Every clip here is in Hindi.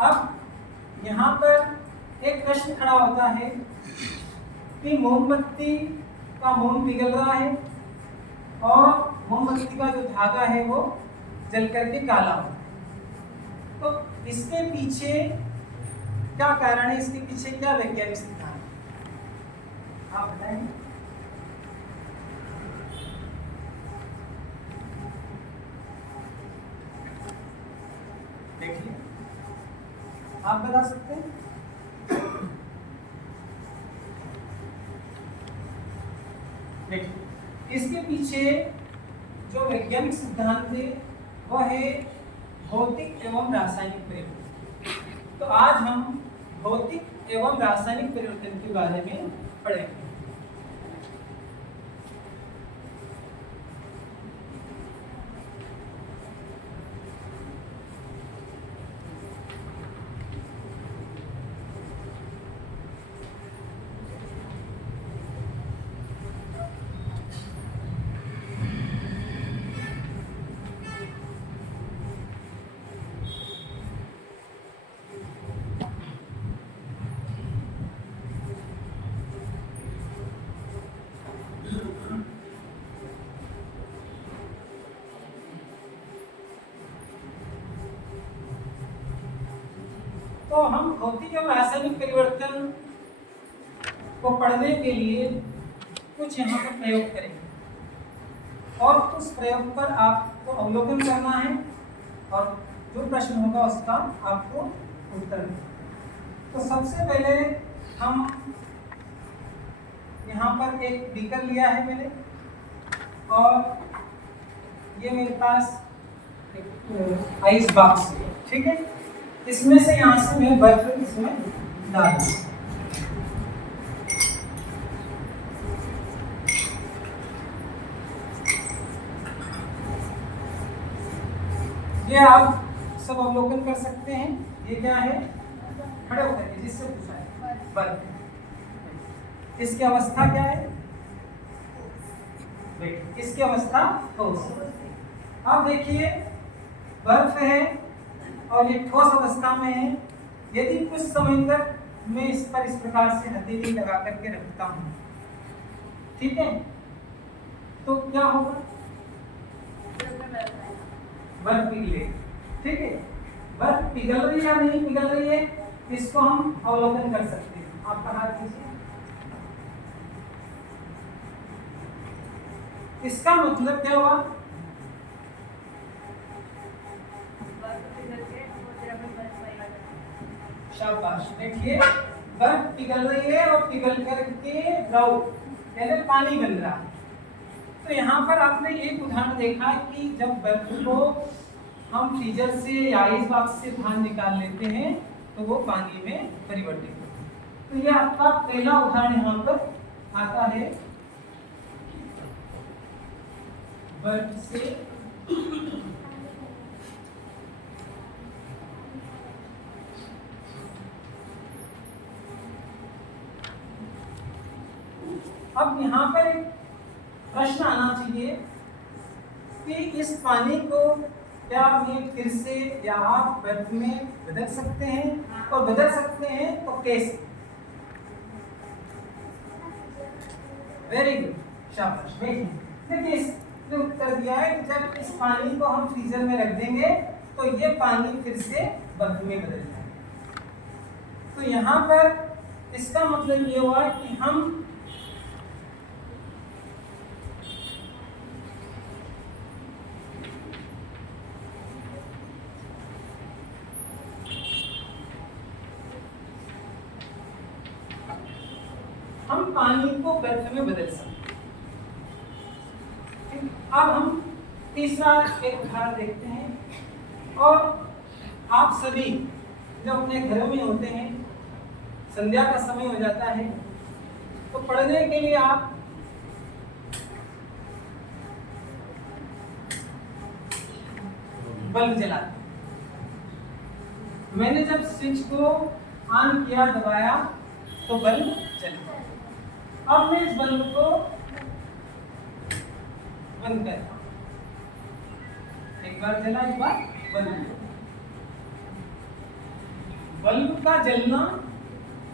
अब यहाँ पर एक प्रश्न खड़ा होता है कि मोमबत्ती का मोम पिघल रहा है और मोमबत्ती का जो धागा है वो जल करके काला हो, तो इसके पीछे क्या कारण है, इसके पीछे क्या वैज्ञानिक सिद्धांत है, आप बताएंगे? देखिए, आप बता सकते हैं? देखिए, इसके पीछे जो वैज्ञानिक सिद्धांत है वह है भौतिक एवं रासायनिक परिवर्तन। तो आज हम भौतिक एवं रासायनिक परिवर्तन के बारे में पढ़ेंगे। तो हम भौतिक एवं रासायनिक परिवर्तन को पढ़ने के लिए कुछ यहाँ पर प्रयोग करेंगे और उस प्रयोग पर आपको अवलोकन करना है और जो प्रश्न होगा उसका आपको उत्तर देना। तो सबसे पहले हम यहाँ पर एक बीकर लिया है मैंने और ये मेरे पास एक आइस बॉक्स है, ठीक है। इसमें से यहाँ से मैं बर्फ इसमें डाल दूँ। ये आप सब अवलोकन कर सकते हैं। ये क्या है, खड़े होकर के जिससे पूछा है बर्फ। इसकी अवस्था क्या है, इसकी अवस्था ठोस। अब देखिए बर्फ है और ये ठोस अवस्था में है। यदि कुछ समय तक मैं इस पर इस प्रकार से हथेली लगा करके रखता हूँ, ठीक है, तो क्या होगा, बर्फ पिघलेगी, ठीक है। बर्फ पिघल रही है या नहीं पिघल रही है, इसको हम अवलोकन कर सकते हैं। आपका हाथ कीजिए। इसका मतलब क्या हुआ, शाबाश। देखिए बर्फ पिघल रही है और पिघल करके द्रव यानी पानी बन रहा है। तो यहाँ पर आपने एक उदाहरण देखा कि जब बर्फ को हम फ्रीजर से या आइस बॉक्स से बाहर निकाल लेते हैं तो वो पानी में परिवर्तित होता है। तो यह आपका पहला उदाहरण यहाँ पर आता है बर्फ से अब यहाँ पर एक प्रश्न आना चाहिए कि इस पानी को क्या मैं फिर से या आप बर्फ में बदल सकते हैं, और बदल सकते हैं तो कैसे? वेरी गुड, शाबाश। देखिए इसने उत्तर दिया है कि जब इस पानी को हम फ्रीजर में रख देंगे तो ये पानी फिर से बर्फ में बदल जाएगा। तो यहाँ पर इसका मतलब ये हुआ कि हम पानी को बर्फ में बदल सकते हैं। अब हम तीसरा एक उदाहरण देखते हैं। और आप सभी जो अपने घरों में होते हैं, संध्या का समय हो जाता है तो पढ़ने के लिए आप बल्ब जलाते हैं। मैंने जब स्विच को ऑन किया, दबाया तो बल्ब चला। अब मैं इस बल्ब को बंद करता हूं, एक बार जला, एक बार बंद। बल्ब का जलना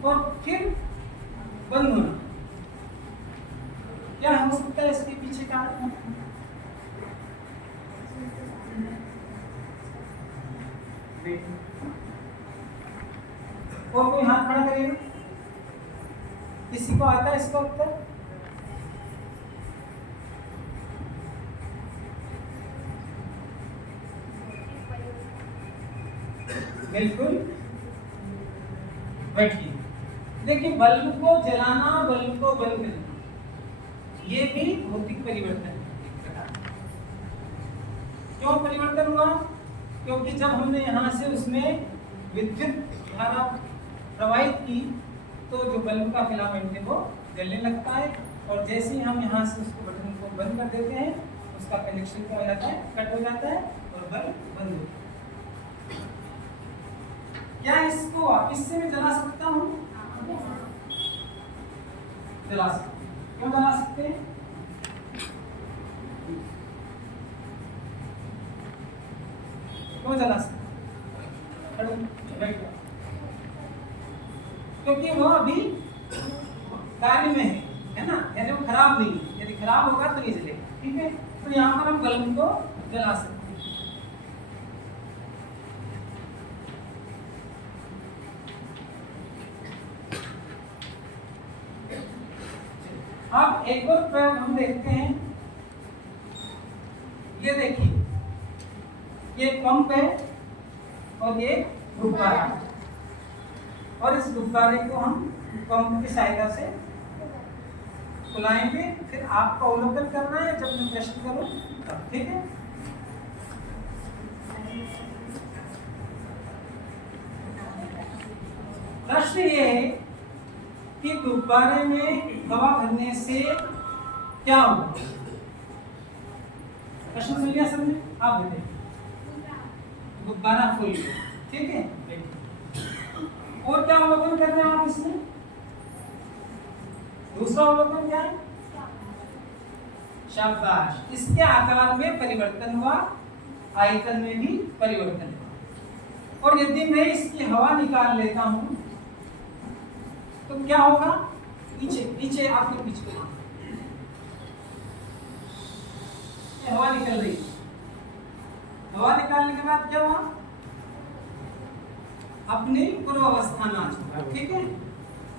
और फिर बंद होना, क्या हो सकता है इसके पीछे कारण? और कोई हाथ खड़ा करेगा, किसी को आता है इसका उत्तर? बिल्कुल, बैठिए। देखिए, बल्ब को जलाना, बल्ब को बंद करना, ये भी भौतिक परिवर्तन है। क्यों परिवर्तन हुआ? क्योंकि जब हमने यहाँ से उसमें विद्युत धारा प्रवाहित की तो जो बल्ब का फिलामेंट है वो जलने लगता है, और जैसे ही हम यहाँ से उसको बटन को बंद कर देते हैं उसका कनेक्शन क्या हो जाता है? कट हो जाता है और बल्ब बंद हो जाता है। क्या इसको वापिस से मैं जला सकता हूँ? जला सकते हैं। क्यों जला सकते हैं? क्यों जला सकते हैं? क्योंकि वो अभी कार्य में है ना, यानी वो खराब नहीं है। यदि खराब होगा तो नहीं जलेगा, ठीक है। तो यहाँ पर हम बल्ब को जला सकते हैं। अब एक और प्रयोग हम देखते हैं। ये देखिए, ये पंप है और ये गुब्बारा, और इस गुब्बारे को हम पंप की सहायता से फुलाएंगे। फिर आपको अवलोकन करना है जब मैं प्रश्न करूं तब, ठीक है। प्रश्न ये है कि गुब्बारे में हवा भरने से क्या होगा? प्रश्न सुन लिया सबने? आप बताइए। गुब्बारा फूल गया, ठीक है। और क्या अवलोकन कर रहे हैं आप इसमें? दूसरा अवलोकन क्या है? शाबाश, इसके आकार में परिवर्तन हुआ, आयतन में भी परिवर्तन हुआ। और यदि मैं इसकी हवा निकाल लेता हूं तो क्या होगा? पीछे पीछे आपके पीछे हवा निकल रही है। हवा निकालने के बाद क्या हुआ? अपनी पूर्वावस्था में आ चुका, ठीक है।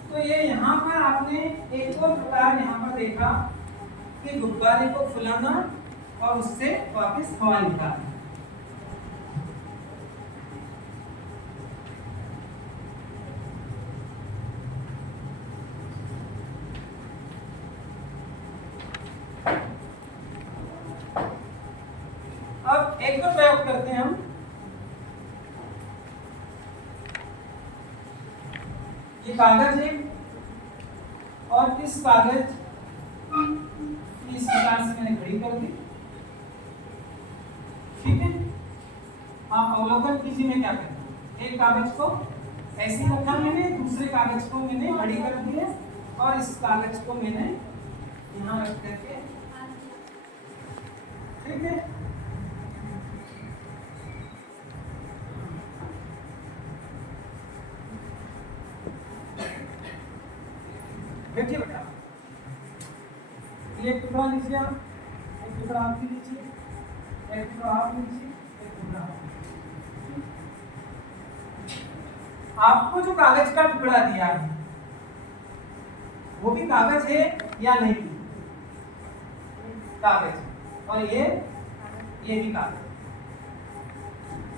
तो ये यहाँ पर आपने एक और प्रकार यहाँ पर देखा कि गुब्बारे को फुलाना और उससे वापस हवा निकालना। अब एक और प्रयोग करते हैं हम। ये कागज है और इस कागज इस प्रकार से मैंने घड़ी कर दी, ठीक है। आप अवलोकन कीजिए मैं क्या करता हूँ। एक कागज को ऐसे रखा मैंने, दूसरे कागज को मैंने घड़ी कर दी है, और इस कागज को मैंने यहाँ रख करके, ठीक है। देखिए बेटा, एक टुकड़ा लीजिए आप, एक टुकड़ा आप भी लीजिए, एक टुकड़ा आप लीजिए, एक टुकड़ा आप लीजिए। आपको जो कागज का टुकड़ा दिया है वो भी कागज है या नहीं? कागज, और ये भी कागज।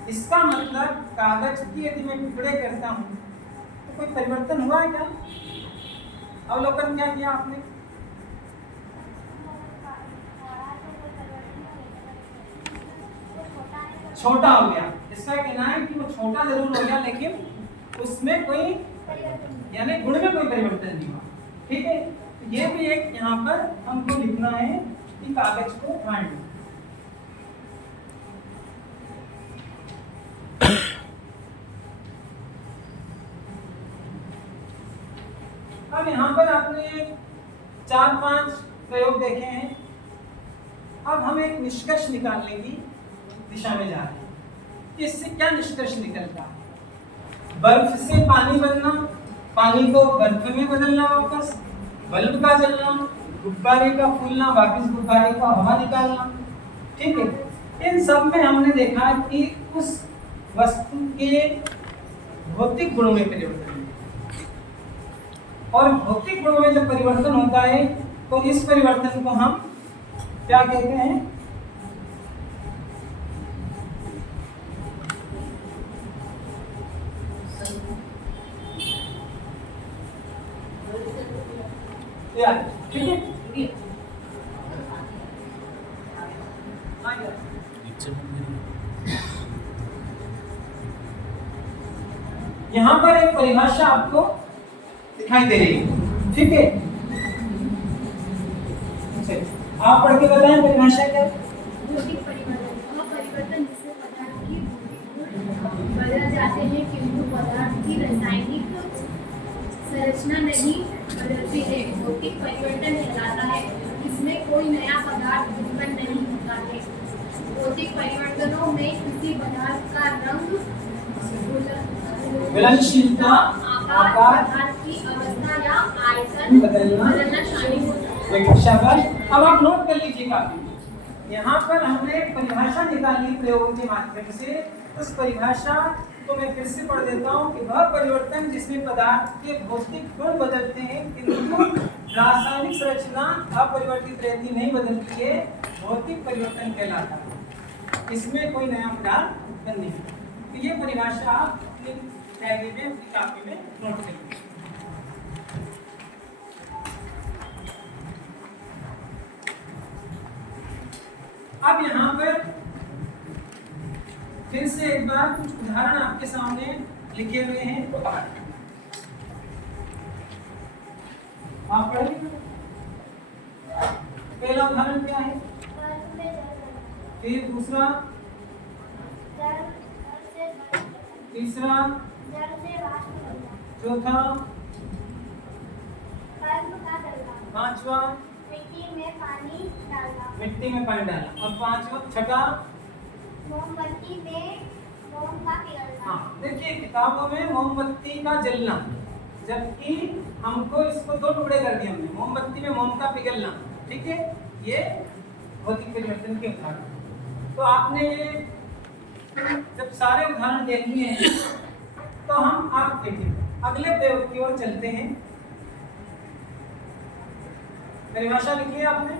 इसका मतलब कागज की यदि मैं टुकड़े करता हूं तो कोई परिवर्तन हुआ है क्या? अवलोकन क्या किया आपने? छोटा हो गया। इसका कहना है कि वो छोटा जरूर हो गया लेकिन उसमें कोई यानी गुण में कोई परिवर्तन नहीं हुआ, ठीक है। ये भी एक यहाँ पर हमको लिखना है कि कागज को फाइंड। अब यहाँ पर आपने 4-5 प्रयोग देखे हैं। अब हम एक निष्कर्ष निकालने की दिशा में जा रहे हैं। इससे क्या निष्कर्ष निकलता है? बर्फ से पानी बनना, पानी को बर्फ में बदलना वापस, बल्ब का जलना, गुब्बारे का फूलना, वापस गुब्बारे का हवा निकालना। ठीक है, इन सब में हमने देखा कि उस वस्तु के भौतिक गुणों में परिवर्तन है, और भौतिक गुणों में जब परिवर्तन होता है तो इस परिवर्तन को हम क्या कहते हैं? ठीक है, यहाँ पर एक परिभाषा आपको दिखाई दे रही है। ठीक है, आप पढ़ के बताएं परिभाषा क्या है? भौतिक परिवर्तन जिससे पदार्थ की बदल जाते हैं किंतु पदार्थ की रासायनिक संरचना नहीं बदलती है। भौतिक परिवर्तन कहलाता है इसमें कोई नया पदार्थ उत्पन्न नहीं होता है। भौतिक परिवर्तनों में किसी पदार्थ का रंग, घुलनशीलता, आकार, पदार्थ की अवस्था या आयतन बदलना शामिल होता है। शाबाश। अब आप नोट कर लीजिएगा, यहाँ पर हमने परिभाषा निकाली प्रयोग के माध्यम से। उस परिभाषा को मैं फिर से पढ़ देता हूँ कि वह परिवर्तन जिसमें पदार्थ के भौतिक गुण बदलते हैं किंतु रासायनिक संरचना अपरिवर्तित रहती, नहीं बदलती है, भौतिक परिवर्तन कहलाता है। इसमें कोई नया पदार्थ उत्पन्न नहीं। तो ये परिभाषा आप डायरी में, अपनी कॉपी में नोट करिए। अब यहाँ पर फिर से एक बार कुछ उदाहरण आपके सामने लिखे हुए हैं, आप पढ़ेंगे। पहला उदाहरण क्या है? फिर दूसरा, तीसरा, चौथा, पांचवा, मिट्टी में पानी डालना, और पांचवा, छठा, मोमबत्ती में मोम का पिघलना। हाँ, देखिए किताबों में मोमबत्ती का जलना, जबकि हमको इसको दो टुकड़े कर दिए हमने, मोमबत्ती में मोम का पिघलना। ठीक है, ये भौतिक परिवर्तन के उदाहरण। तो आपने जब सारे उदाहरण देख लिए हैं तो हम आप देखिए अगले प्रयोग की ओर चलते हैं। परिभाषा लिखी है आपने?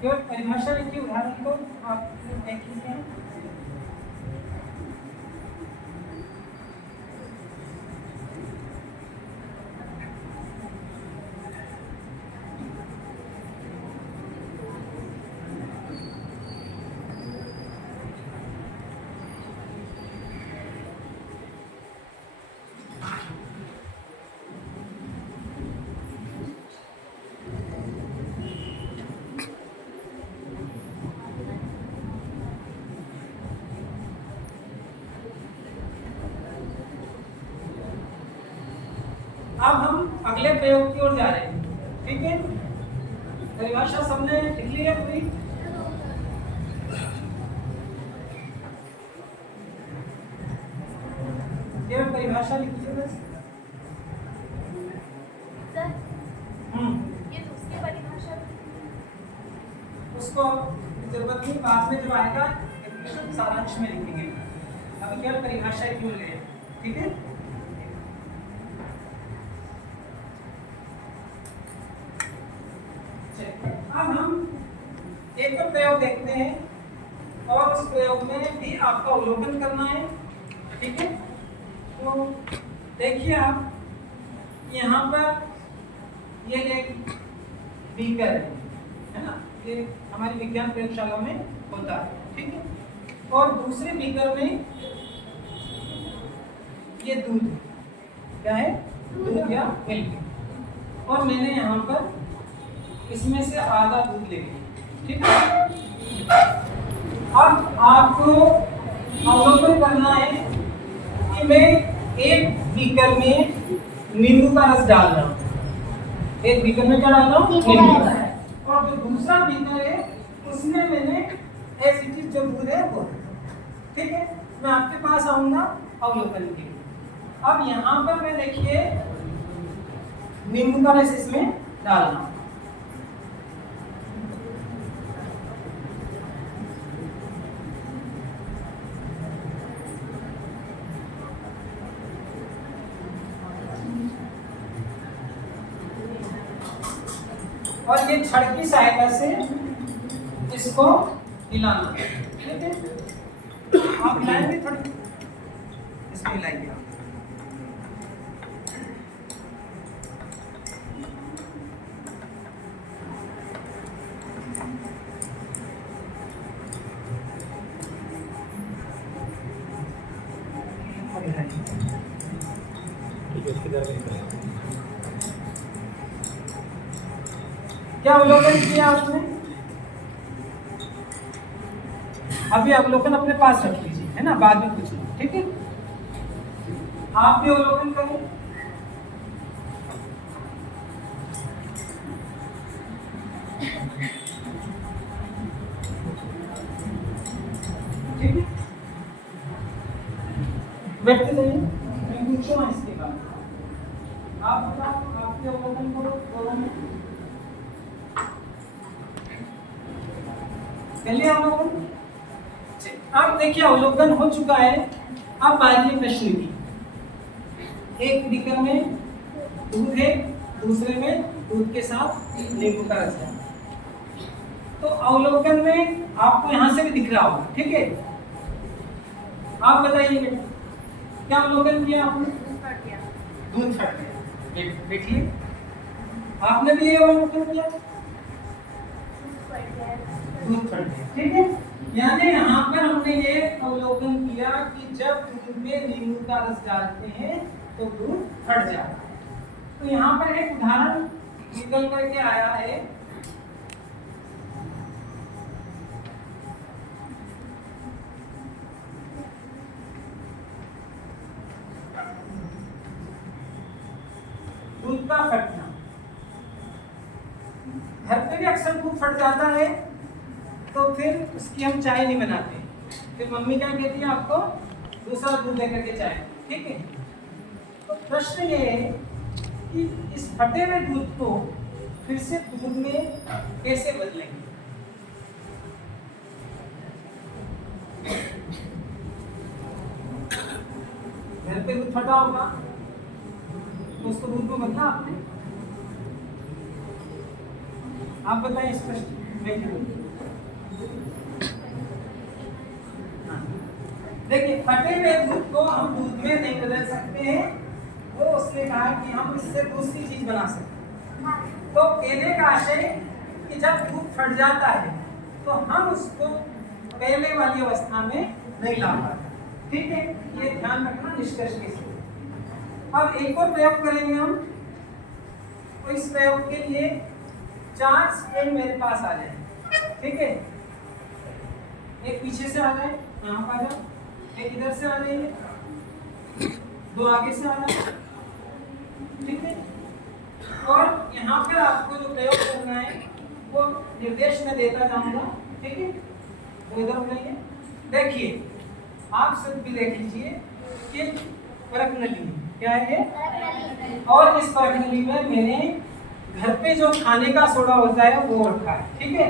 केवल परिभाषा लिखी, उदाहरण को आप देख लीजिए। अब हम अगले प्रयोग की ओर जा रहे हैं। ठीक है, परिभाषा सबने लिख ली है पूरी? केवल परिभाषा लिखिए बस। ये दूसरी परिभाषा उसको जरूरत नहीं, बाद में जब आएगा सारांश में लिखेंगे। अभी केवल परिभाषा क्यों ले रहे हैं? ठीक है, अब हम एक तो प्रयोग देखते हैं और उस प्रयोग में भी आपका अवलोकन करना है। ठीक है, तो देखिए आप यहाँ पर ये एक बीकर है ना, ये हमारी विज्ञान प्रयोगशाला में होता है। ठीक है, और दूसरे बीकर में ये दूध, क्या है? दूध या मिल्क, और मैंने यहाँ पर इसमें से आधा दूध ले लिया। ठीक है, अब आपको अवलोकन करना है कि मैं एक बीकर में नींबू का रस डाल रहा हूँ। एक बीकर में क्या डाल रहा हूँ, और जो दूसरा बीकर है उसमें मैंने एसिड जो दूध है वो, ठीक है। मैं आपके पास आऊंगा अवलोकन के लिए। अब यहाँ पर मैं देखिए नींबू का रस इसमें डालना, और ये छड़ की सहायता से इसको हिलाना, ठीक है। आप लाएंगे थोड़ी, इसमें लाएंगे आप। क्या अवलोकन किया आपने? अभी अवलोकन अपने पास रख लीजिए, है ना, बाद में कुछ नहीं, ठीक है। आप भी अवलोकन करें। ठीक है, बैठते जाइए, मैं पूछूंगा इसके बाद। आप बताओ, आपके अवलोकन करो दोनों में। चलिए अवलोकन। अब देखिए अवलोकन हो चुका है। अब बारी है प्रश्न की। एक बीकर में दूध है, दूसरे में दूध के साथ नींबू का रस है। तो अवलोकन में आपको यहां से भी दिख रहा होगा, ठीक है। आप बताइए बेटा, क्या अवलोकन किया आपने? दूध फट गया। देखिए आपने भी ये अवलोकन किया, दूध फट गया, ठीक है। यानी यहाँ पर हमने ये अवलोकन किया कि जब दूध में नींबू का रस डालते हैं तो दूध फट जाता है। तो यहाँ पर एक उदाहरण निकल करके आया है। दूध का फटना, घर पे भी अक्सर दूध फट जाता है, तो फिर उसकी हम चाय नहीं बनाते, फिर मम्मी क्या कहती है आपको, दूसरा दूध लेकर के चाय, ठीक है। तो प्रश्न ये है कि इस फटे हुए दूध को फिर से दूध में कैसे बदलेंगे। घर पे दूध फटा होगा तो उसको दूध में बदला आपने, आप बताएं इस प्रश्न। देखिए फटे हुए दूध को हम दूध में नहीं बदल सकते हैं, वो उसने कहा कि हम इससे दूसरी चीज बना सकते हैं। तो कहने का आशय कि जब दूध फट जाता है तो हम उसको पहले वाली अवस्था में नहीं ला पाते, ठीक है। ये ध्यान रखना निष्कर्ष के साथ। अब एक और प्रयोग करेंगे हम। तो इस प्रयोग के लिए 4 स्ट्रिंग मेरे पास आ जाए, ठीक है। एक पीछे से आ जाए, यहाँ पर आ जाओ, एक इधर से आ जाइए, 2 आगे से आ जाए, ठीक है। और यहाँ पर आपको जो प्रयोग करना है वो निर्देश में देता जाऊंगा, ठीक है। तो इधर हो जाइए, देखिए आप सब भी देख लीजिए कि परख नली क्या है ये, और इस परख नली में मैंने घर पे जो खाने का सोडा होता है वो रखा है, ठीक है।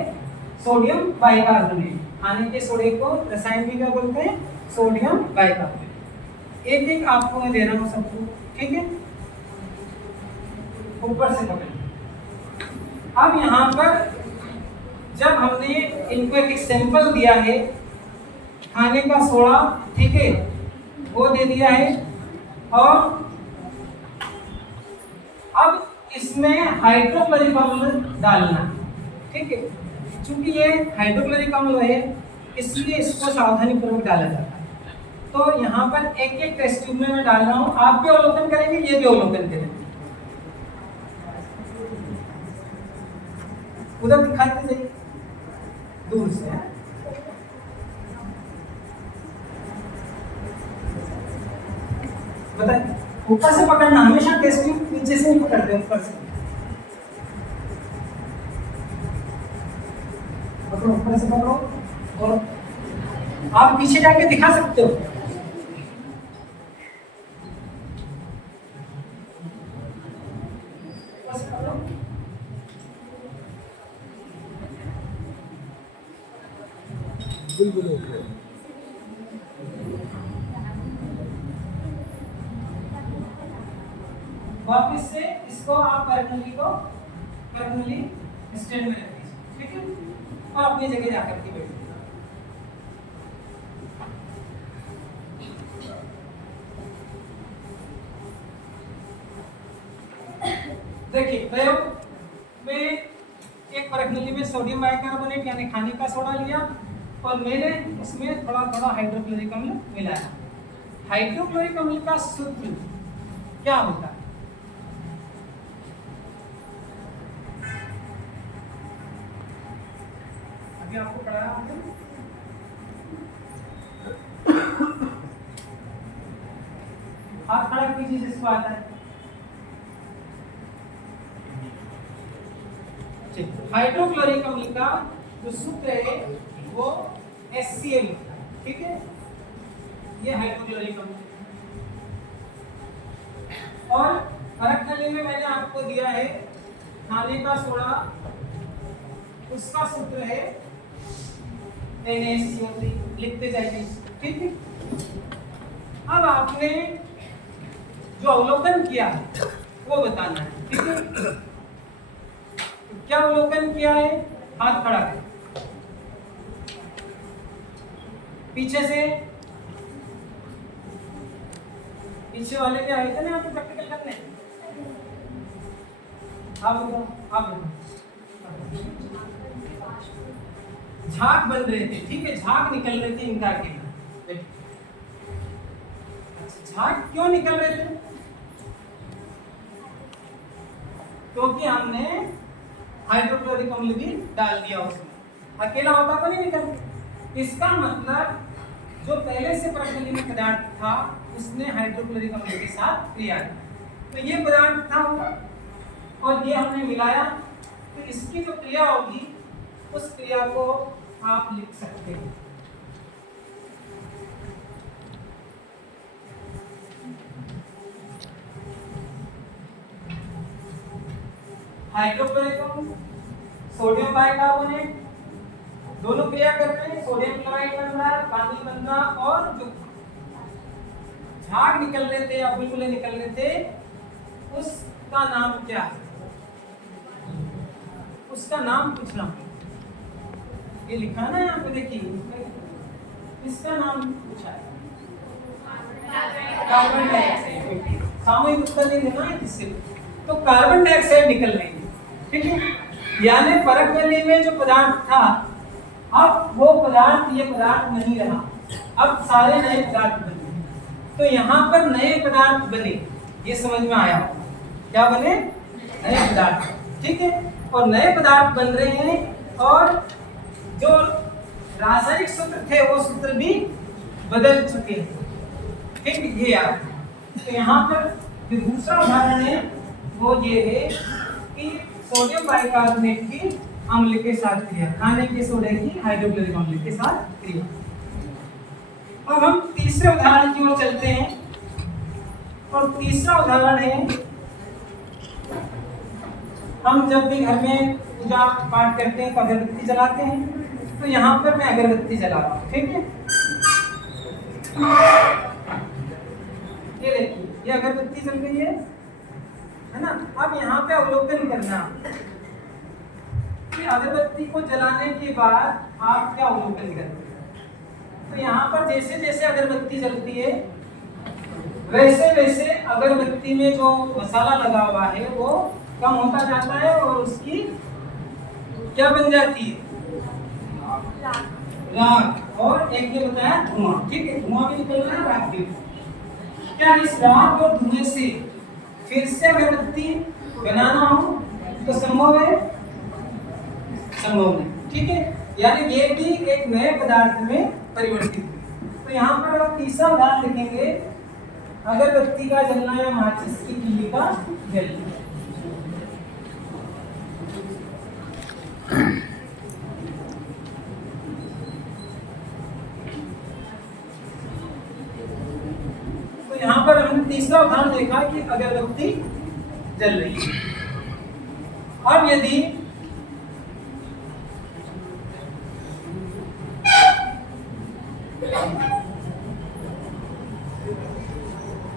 सोडियम बाइकार्बोनेट, खाने के सोडे को रसायन में क्या बोलते हैं, सोडियम बाइकार्बोनेट। एक एक आपको मैं दे रहा हूँ सबको, ठीक है। ऊपर से पकड़िए। अब यहाँ पर जब हमने इनको एक सैंपल दिया है खाने का सोडा, ठीक है, वो दे दिया है, और अब इसमें हाइड्रोक्लोरिक अम्ल डालना, ठीक है। चूंकि ये हाइड्रोक्लोरिक अम्ल है इसलिए इसको सावधानी पूर्वक डाला जाता है। तो यहाँ पर एक एक टेस्ट ट्यूब में मैं डाल रहा हूँ, आप भी अवलोकन करेंगे, ये भी अवलोकन करेंगे। उधर दिखाते जाइए दूर से, बताइए। ऊपर से पकड़ना, हमेशा टेस्ट ट्यूब नीचे से नहीं पकड़ते, ऊपर से। पकड़ो, ऊपर से पकड़ो और आप पीछे जाके दिखा सकते हो। बस पकड़ो। बिल्कुल ओके। वापस से इसको आप कर्नली स्टैंड में रख दीजिए, ठीक है, और अपनी जगह जाकर के बैठिए। देखिए प्रयोग में एक परखनली में सोडियम बाइकार्बोनेट यानी खाने का सोडा लिया और मैंने उसमें थोड़ा थोड़ा हाइड्रोक्लोरिक अम्ल मिलाया। हाइड्रोक्लोरिक अम्ल का सूत्र क्या होता है? अभी आपको पढ़ाया हमने। हाथ खड़ा कीजिए जिसको आता है। हाइड्रोक्लोरिक अम्ल का जो सूत्र है वो HCl, ठीक है, ये हाइड्रोक्लोरिक अम्ल। और परखनली में मैंने आपको दिया है खाने का सोडा, उसका सूत्र है NaCO3, लिखते जाइए, ठीक है। अब आपने जो अवलोकन किया है वो बताना है, ठीक है। क्या अवलोकन किया है? हाथ खड़ा है, पीछे से, पीछे वाले भी आए थे ना आपको प्रैक्टिकल करने। आप झाग बन रहे थे, ठीक है, झाग निकल रहे थे इनका के। झाग क्यों निकल रहे थे? क्योंकि हमने हाइड्रोक्लोरिक अम्ल भी डाल दिया उसमें, अकेला होता तो नहीं निकल। इसका मतलब जो पहले से प्रकृति में पदार्थ था उसने हाइड्रोक्लोरिक अम्ल के साथ क्रिया की, तो ये पदार्थ था और ये हमने मिलाया, तो इसकी जो क्रिया होगी उस क्रिया को आप लिख सकते हैं। हाइड्रोक्लोरिक अम्ल, सोडियम बाइकार्बोनेट, दोनों क्रिया करते हैं, सोडियम क्लोराइड बन रहा है, पानी बन रहा, और जो झाग निकल रहे थे या बुलबुले निकल रहे थे उसका नाम क्या है? उसका नाम पूछना, ये लिखा ना यहाँ पे, देखिए इसका नाम पूछा है, कार्बन डाइऑक्साइड। सामूहिक उत्तर नहीं देना है किससे, तो कार्बन डाइऑक्साइड निकल रही है, ठीक है। यानी परखनली में जो पदार्थ था, अब वो पदार्थ ये पदार्थ नहीं रहा, अब सारे नए पदार्थ बने। तो यहाँ पर नए पदार्थ बने, ये समझ में आया? क्या बने? नए पदार्थ, ठीक है। और नए पदार्थ बन रहे हैं और जो रासायनिक सूत्र थे वो सूत्र भी बदल चुके हैं, ठीक है, ये याद। तो यहाँ पर जो दूसरा उदाहरण है वो ये है कि सोडियम बाइकार्बोनेट की अम्ल के साथ क्रिया, खाने के सोडे की हाइड्रोक्लोरिक अम्ल के साथ क्रिया। अब हम तीसरे उदाहरण की ओर चलते हैं, और तीसरा उदाहरण है, हम जब भी घर में पूजा पाठ करते हैं तो अगरबत्ती जलाते हैं, तो यहाँ पर मैं अगरबत्ती जलाता हूँ, ठीक है। ये देखिए, ये अगरबत्ती जल गई है ना। अब यहाँ पे अवलोकन करना कि अगरबत्ती को जलाने के बाद आप क्या अवलोकन करते हैं। तो यहाँ पर जैसे जैसे अगरबत्ती जलती है वैसे वैसे अगरबत्ती में जो मसाला लगा हुआ है वो कम होता जाता है और उसकी क्या बन जाती है? राख। और एक ये बताया धुआं, ठीक है, धुआं भी निकल रहा है, राख भी। क्या इस राख और धुएं से फिर से अगरबत्ती बनाना हो तो संभव है? संभव नहीं, ठीक है। यानी ये भी एक नए पदार्थ में परिवर्तित हुई। तो यहाँ पर आप तीसरा उदाहरण लिखेंगे, अगरबत्ती का जलना या माचिस की तीली का जलना। दूसरा उदाहरण देखा कि अगरबत्ती जल रही है। अब यदि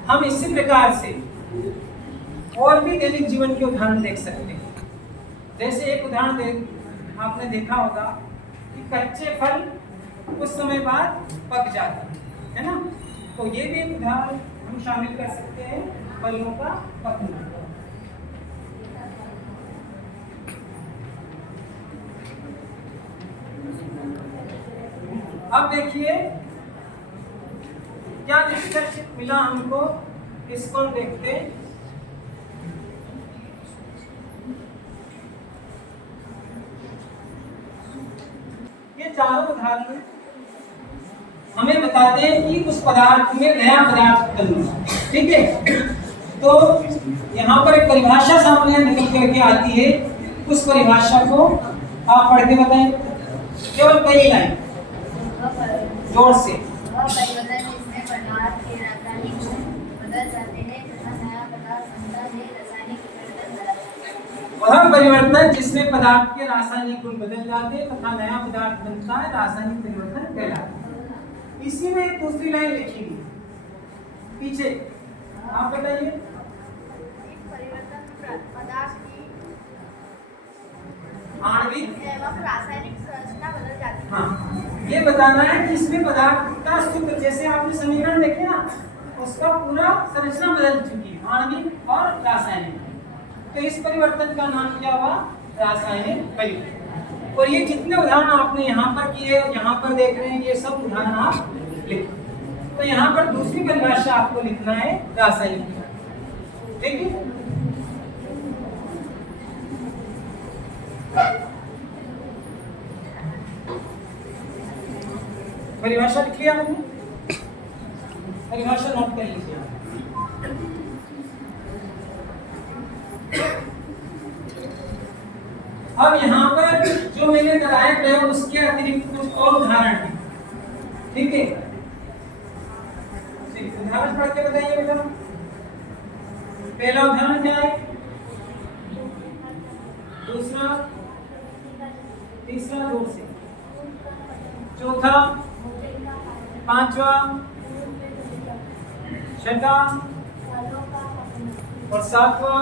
हम इसी प्रकार से और भी दैनिक जीवन के उदाहरण देख सकते हैं। जैसे एक उदाहरण आपने देखा होगा कि कच्चे फल कुछ समय बाद पक जाते है ना, तो ये भी एक उदाहरण हम शामिल कर सकते हैं फलों का पकना। अब देखिए क्या निष्कर्ष मिला हमको, इसको हम देखते हैं। ये चारों उदाहरण हमें बताते हैं कि उस पदार्थ में नया पदार्थ बनना, ठीक है। तो यहाँ पर एक परिभाषा सामने निकल करके आती है, उस परिभाषा को आप पढ़ के बताएं, केवल पहली लाइन जोर से। वह परिवर्तन जिसमें पदार्थ के रासायनिक गुण बदल जाते तथा नया पदार्थ बनता है, रासायनिक परिवर्तन कहलाता है। इसी में एक दूसरी लाइन लिखी हुई पीछे, आप बताइए। परिवर्तन पदार्थ की आणविक एवं रासायनिक संरचना बदल जाती है। हाँ, ये बताना है कि इसमें पदार्थ का सूत्र, जैसे आपने समीकरण देखे ना, उसका पूरा संरचना बदल चुकी है, आणविक और रासायनिक। तो इस परिवर्तन का नाम क्या हुआ? रासायनिक परिवर्तन। और ये जितने उदाहरण आपने यहाँ पर किए, यहाँ पर देख रहे हैं, ये सब उदाहरण आप लिखें। तो यहाँ पर दूसरी परिभाषा आपको लिखना है रासायनिक, ठीक है। परिभाषा लिख लिया आपने? परिभाषा नोट कर लीजिए। अब यहाँ पर जो मैंने कराया प्रयोग, उसके अतिरिक्त कुछ और उदाहरण है, ठीक है। उदाहरण पढ़ के बताइए बेटा। पहला उदाहरण क्या है? दूसरा, तीसरा जोर से, चौथा, पांचवा, छठा और सातवां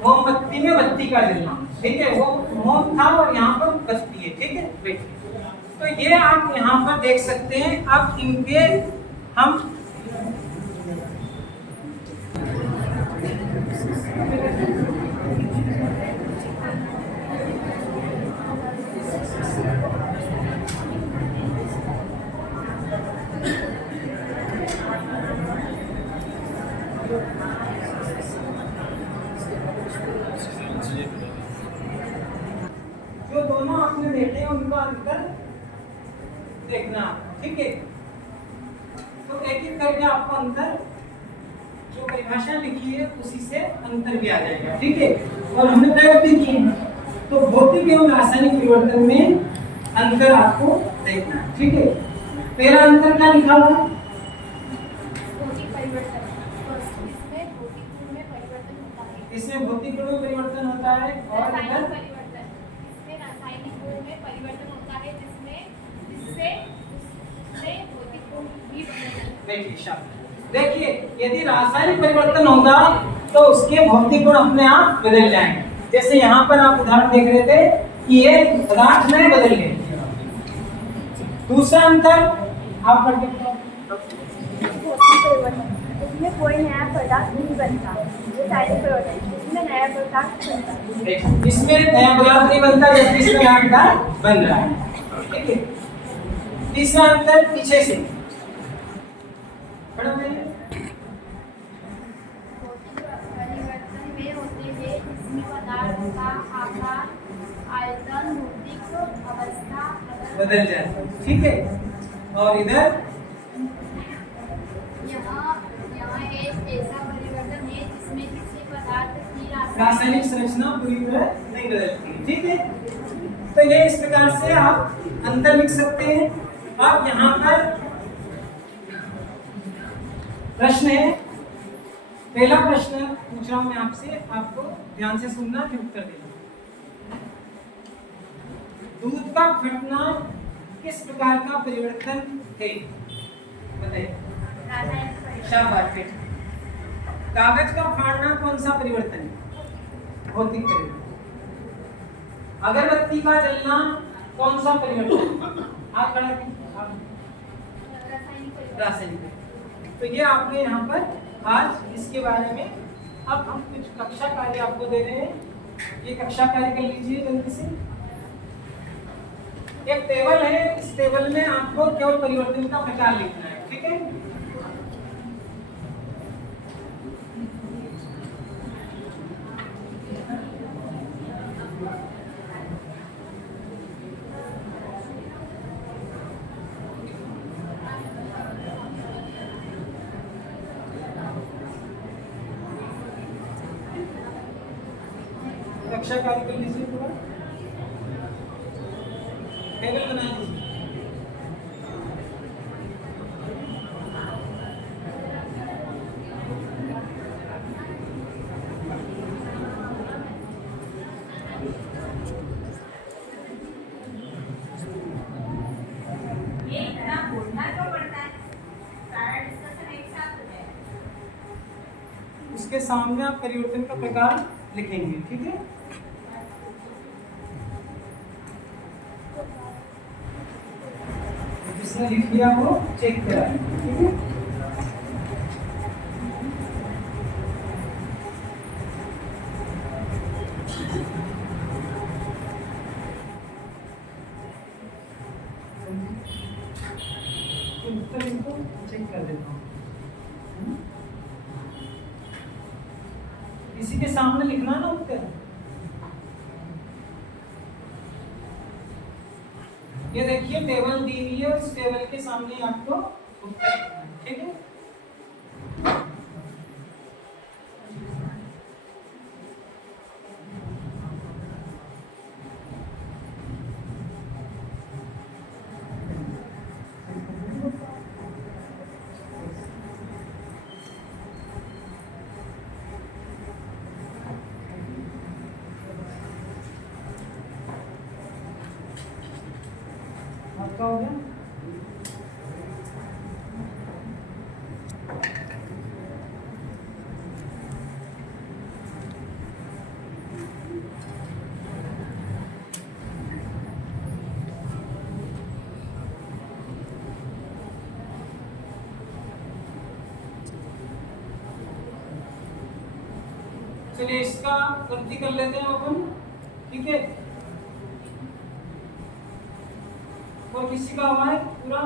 मोमबत्ती में बत्ती का जलना, ठीक है। वो मोम था और यहाँ पर बत्ती है, ठीक है। तो ये आप यहाँ पर देख सकते हैं। अब इनके हम जो दोनों आपने देखे हैं उनका अंतर देखना, ठीक है। तो एक एक करके आपको अंतर, जो परिभाषा लिखी है उसी से अंतर भी आ जाएगा, ठीक है। और हमने प्रयोग भी किए हैं, तो भौतिक एवं रासायनिक परिवर्तन में अंतर आपको देखना है, ठीक है। पहला अंतर क्या लिखा हुआ है? इसमें भौतिक गुण में परिवर्तन होता है और इसमें रासायनिक गुण में परिवर्तन होता है, जिससे भौतिक गुण भी बदल जाते हैं। देखिए, यदि रासायनिक परिवर्तन होगा तो उसके भौतिक गुण अपने आप बदल जाएंगे। जैसे यहाँ पर आप उदाहरण देख रहे थे कि ये पदार्थ में बदल गए। दूसरा अंतर आप पढ़ सकते हैं, इसमें कोई नया पदार्थ नहीं बनता, रासायनिक परिवर्तन इसमें नया पदार्थ बनता है। इसमें नया पदार्थ नहीं बनता जबकि इसमें नया पदार्थ बन रहा है, ठीक है। तीसरा अंतर पीछे से पढ़ो परिवर्तन में होते हैं इसमें पदार्थ का आकार, आयतन, भौतिक अवस्था बदल जाए, ठीक है। और इधर यहाँ एक ऐसा परिवर्तन है जिसमें किसी पदार्थ की रासायनिक संरचना पूरी तरह नहीं बदलती, ठीक है। तो ये इस प्रकार से आप अंतर लिख सकते हैं। अब यहाँ पर प्रश्न है, पहला प्रश्न पूछ रहा हूं मैं आपसे, आपको ध्यान से सुनना फिर उत्तर देना। दूध का फटना किस प्रकार का परिवर्तन है? बताइए। शाबाश बेटा। कागज का फाड़ना कौन सा परिवर्तन है? भौतिक परिवर्तन। अगरबत्ती का जलना कौन सा परिवर्तन? हाथ खड़ा कीजिए। रासायनिक। तो ये आपने यहाँ पर आज इसके बारे में, अब हम कुछ कक्षा कार्य आपको दे रहे हैं, ये कक्षा कार्य कर लीजिए जल्दी से। एक टेबल है, इस टेबल में आपको केवल परिवर्तन का प्रकार लिखना है, ठीक है? कक्षा कार्य कर लीजिए, पूरा टेबल बना लीजिए। ये इतना बोलना क्यों पड़ता है? सारा डिस्कशन एक साथ हो जाए। उसके सामने आप परिवर्तन का प्रकार लिखेंगे, ठीक है? जिसने लिख दिया वो चेक करा, ठीक है? उत्तर इनको चेक कर देता हूँ। इसी के सामने लिखना ना उत्तर। ये देखिए टेबल दी हुई है, उस टेबल के सामने आपको उत्तर लिखना है, ठीक है? आपका हो गया? चलिए इसका गलती कर लेते हैं अपन, ठीक है? और किसी का हुआ है पूरा?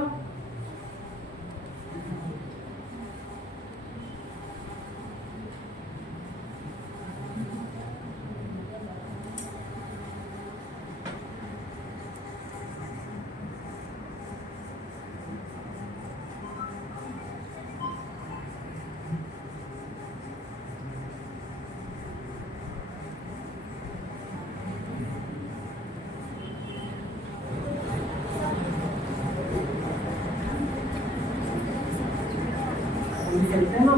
चलते हैं ना।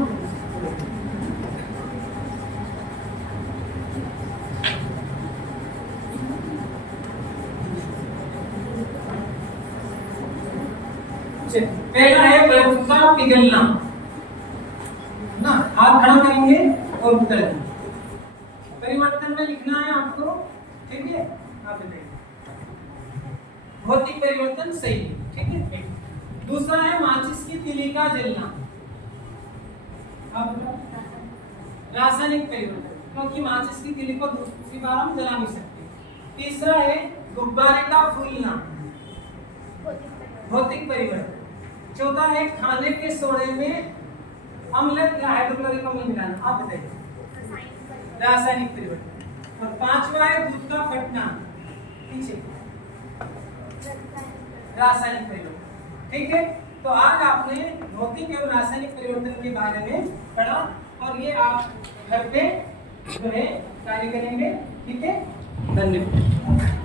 पहला है बर्फ का पिघलना ना, हाथ खड़ा करेंगे और उत्तर देंगे। परिवर्तन में लिखना है आपको, ठीक है? आप बताइए। भौतिक परिवर्तन सही है, ठीक है? दूसरा है माचिस की तिली का जलना। आप बताओ। रासायनिक परिवर्तन, क्योंकि माचिस की तिली को दूसरी बार हम जला नहीं सकते। तीसरा है गुब्बारे का फूलना, भौतिक परिवर्तन। चौथा है खाने के सोडे में अम्ल या हाइड्रोक्लोरिक अम्ल मिलाना। आप बताइए। रासायनिक परिवर्तन। और पांचवा है दूध का फटना, पीछे रासायनिक परिवर्तन, ठीक है? तो आज आपने भौतिक एवं रासायनिक परिवर्तन के बारे में पढ़ा, और ये आप घर पे जो है कार्य करेंगे, ठीक है? धन्यवाद।